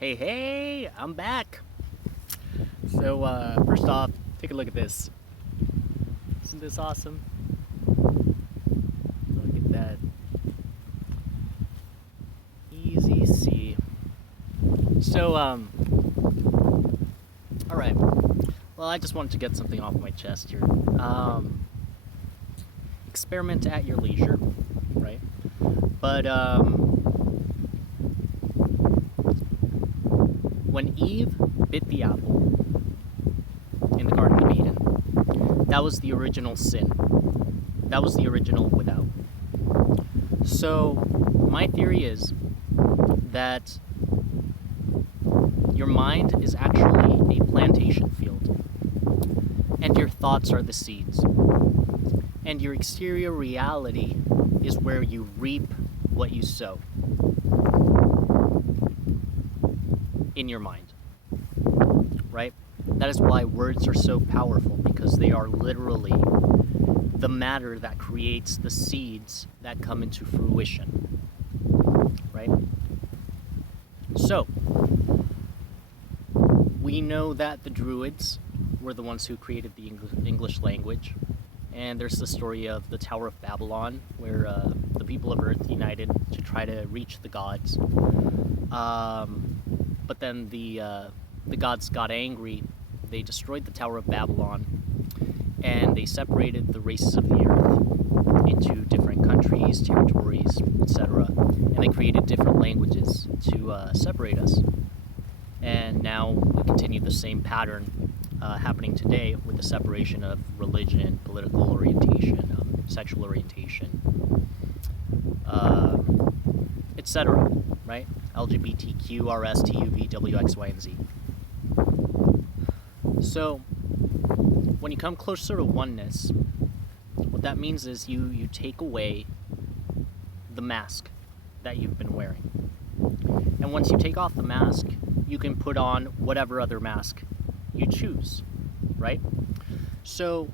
Hey, I'm back. So, first off, take a look at this. Isn't this awesome? Look at that. Easy C. Alright. Well, I just wanted to get something off my chest here. Experiment at your leisure, right? But, when Eve bit the apple in the Garden of Eden, that was the original sin. That was the original without. So, my theory is that your mind is actually a plantation field, and your thoughts are the seeds. And your exterior reality is where you reap what you sow in your mind, right? That is why words are so powerful, because they are literally the matter that creates the seeds that come into fruition, right? So, we know that the Druids were the ones who created the English language, and there's the story of the Tower of Babylon, where the people of Earth united to try to reach the gods. But then the gods got angry. They destroyed the Tower of Babylon, and they separated the races of the earth into different countries, territories, etc. And they created different languages to separate us. And now we continue the same pattern happening today with the separation of religion, political orientation, sexual orientation, etc. Right? LGBTQ, RS, TUV, WX, Y, and Z. So, when you come closer to oneness, what that means is you take away the mask that you've been wearing. And once you take off the mask, you can put on whatever other mask you choose, right? So,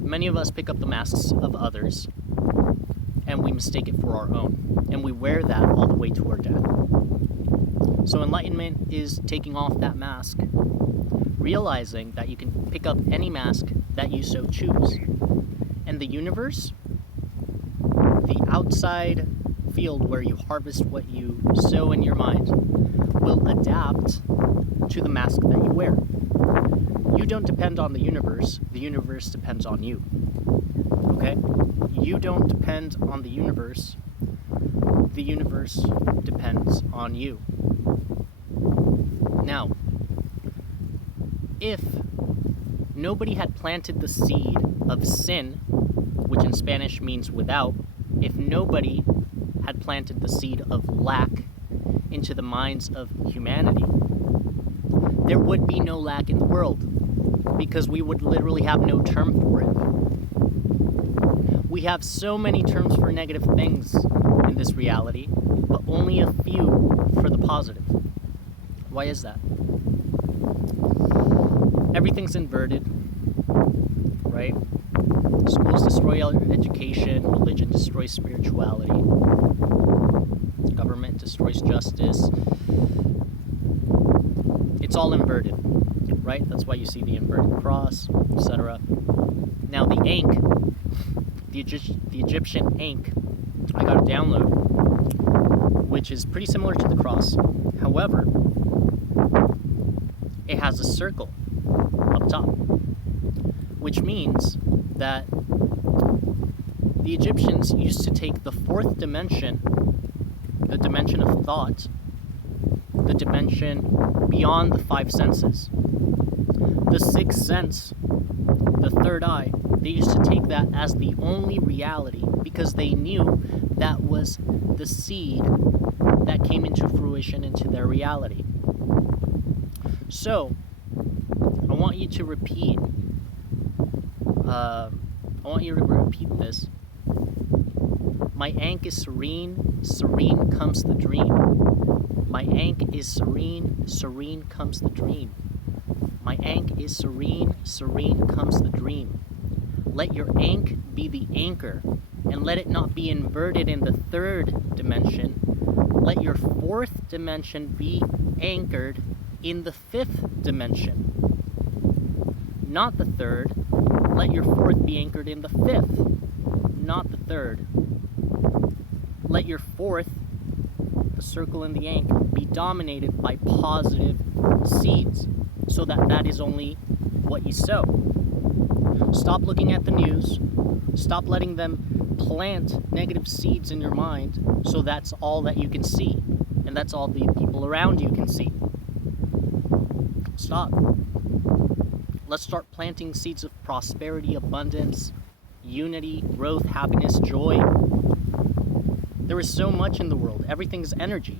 many of us pick up the masks of others, and we mistake it for our own, and we wear that all the way to our death. So enlightenment is taking off that mask, realizing that you can pick up any mask that you so choose. And the universe, the outside field where you harvest what you sow in your mind, will adapt to the mask that you wear. You don't depend on the universe depends on you. Okay? You don't depend on the universe depends on you. Now, if nobody had planted the seed of sin, which in Spanish means without, if nobody had planted the seed of lack into the minds of humanity, there would be no lack in the world, because we would literally have no term for it. We have so many terms for negative things in this reality, but only a few for the positive. Why is that? Everything's inverted, right? Schools destroy education, religion destroys spirituality, government destroys justice. It's all inverted, right? That's why you see the inverted cross, etc. Now the Ankh, the Egyptian Ankh, I got a download, which is pretty similar to the cross. However, it has a circle up top, which means that the Egyptians used to take the fourth dimension, the dimension of thought, the dimension beyond the five senses, the sixth sense, the third eye. They used to take that as the only reality, because they knew that was the seed that came into fruition into their reality. So, I want you to repeat this. My Ankh is serene, serene comes the dream. My Ankh is serene, serene comes the dream. My Ankh is serene, serene comes the dream. Let your Ankh be the anchor, and let it not be inverted in the third dimension. Let your fourth dimension be anchored in the fifth dimension, not the third. Let your fourth be anchored in the fifth, not the third. Let your fourth, the circle and the anchor, be dominated by positive seeds, so that that is only what you sow. Stop looking at the news. Stop letting them plant negative seeds in your mind, so that's all that you can see, and that's all the people around you can see. Stop. Let's start planting seeds of prosperity, abundance, unity, growth, happiness, joy. There is so much in the world. Everything is energy.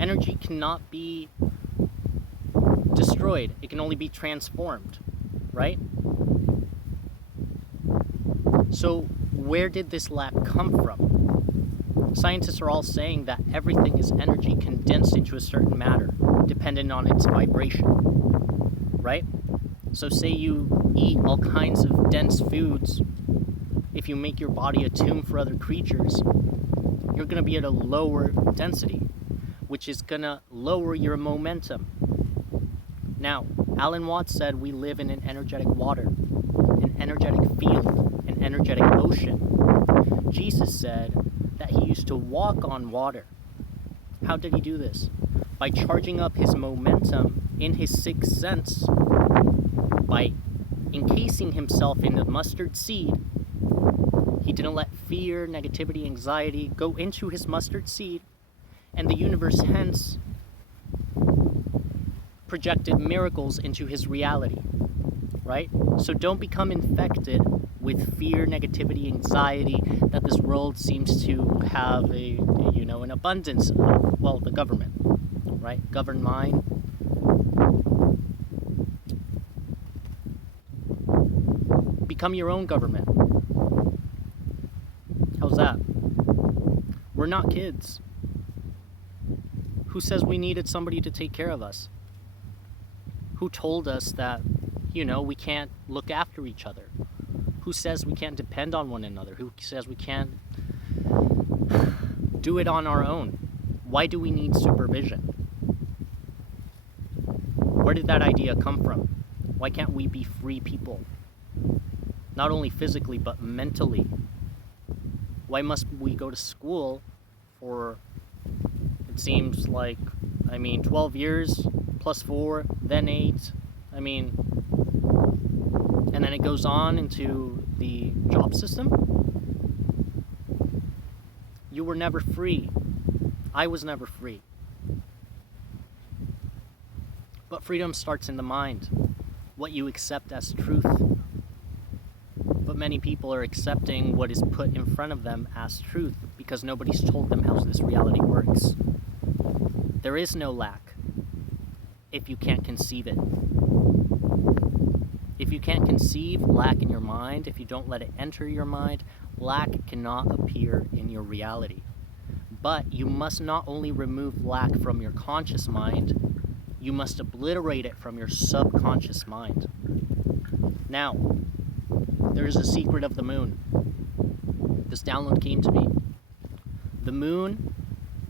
Energy cannot be destroyed. It can only be transformed, right? So where did this lack come from? Scientists are all saying that everything is energy condensed into a certain matter, dependent on its vibration, right? So say you eat all kinds of dense foods. If you make your body a tomb for other creatures, you're going to be at a lower density, which is going to lower your momentum. Now, Alan Watts said we live in an energetic water, an energetic field, an energetic ocean. Jesus said that he used to walk on water. How did he do this? By charging up his momentum in his sixth sense, by encasing himself in a mustard seed. He didn't let fear, negativity, anxiety go into his mustard seed, and the universe hence projected miracles into his reality, right? So don't become infected with fear, negativity, anxiety that this world seems to have an abundance of. Well, the government, right? Govern mind. Become your own government. How's that? We're not kids. Who says we needed somebody to take care of us? Who told us that, we can't look after each other? Who says we can't depend on one another? Who says we can't do it on our own? Why do we need supervision? Where did that idea come from? Why can't we be free people? Not only physically, but mentally. Why must we go to school for, it seems like, 12 years, plus 4, then 8, and then it goes on into the job system? You were never free. I was never free. But freedom starts in the mind, what you accept as truth. But many people are accepting what is put in front of them as truth because nobody's told them how this reality works. There is no lack if you can't conceive it. If you can't conceive lack in your mind, if you don't let it enter your mind, lack cannot appear in your reality. But you must not only remove lack from your conscious mind, you must obliterate it from your subconscious mind. Now, there is a secret of the moon. This download came to me. The moon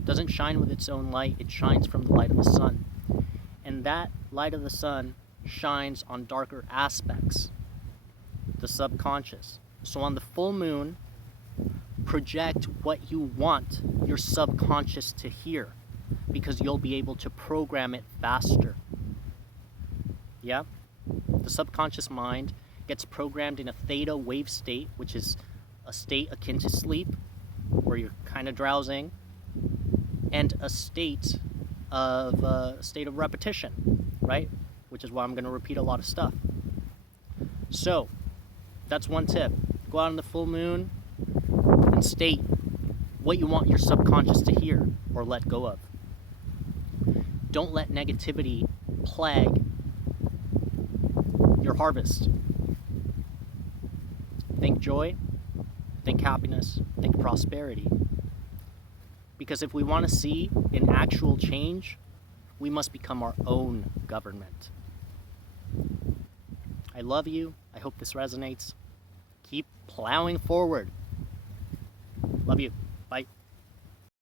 doesn't shine with its own light, it shines from the light of the sun. And that light of the sun shines on darker aspects, the subconscious. So on the full moon, project what you want your subconscious to hear, because you'll be able to program it faster. Yeah? The subconscious mind gets programmed in a theta wave state, which is a state akin to sleep, where you're kind of drowsing, and a state of repetition, right? Which is why I'm going to repeat a lot of stuff. So, that's one tip. Go out on the full moon and state what you want your subconscious to hear or let go of. Don't let negativity plague your harvest. Think joy, think happiness, think prosperity. Because if we want to see an actual change, we must become our own government. I love you. I hope this resonates. Keep plowing forward. Love you.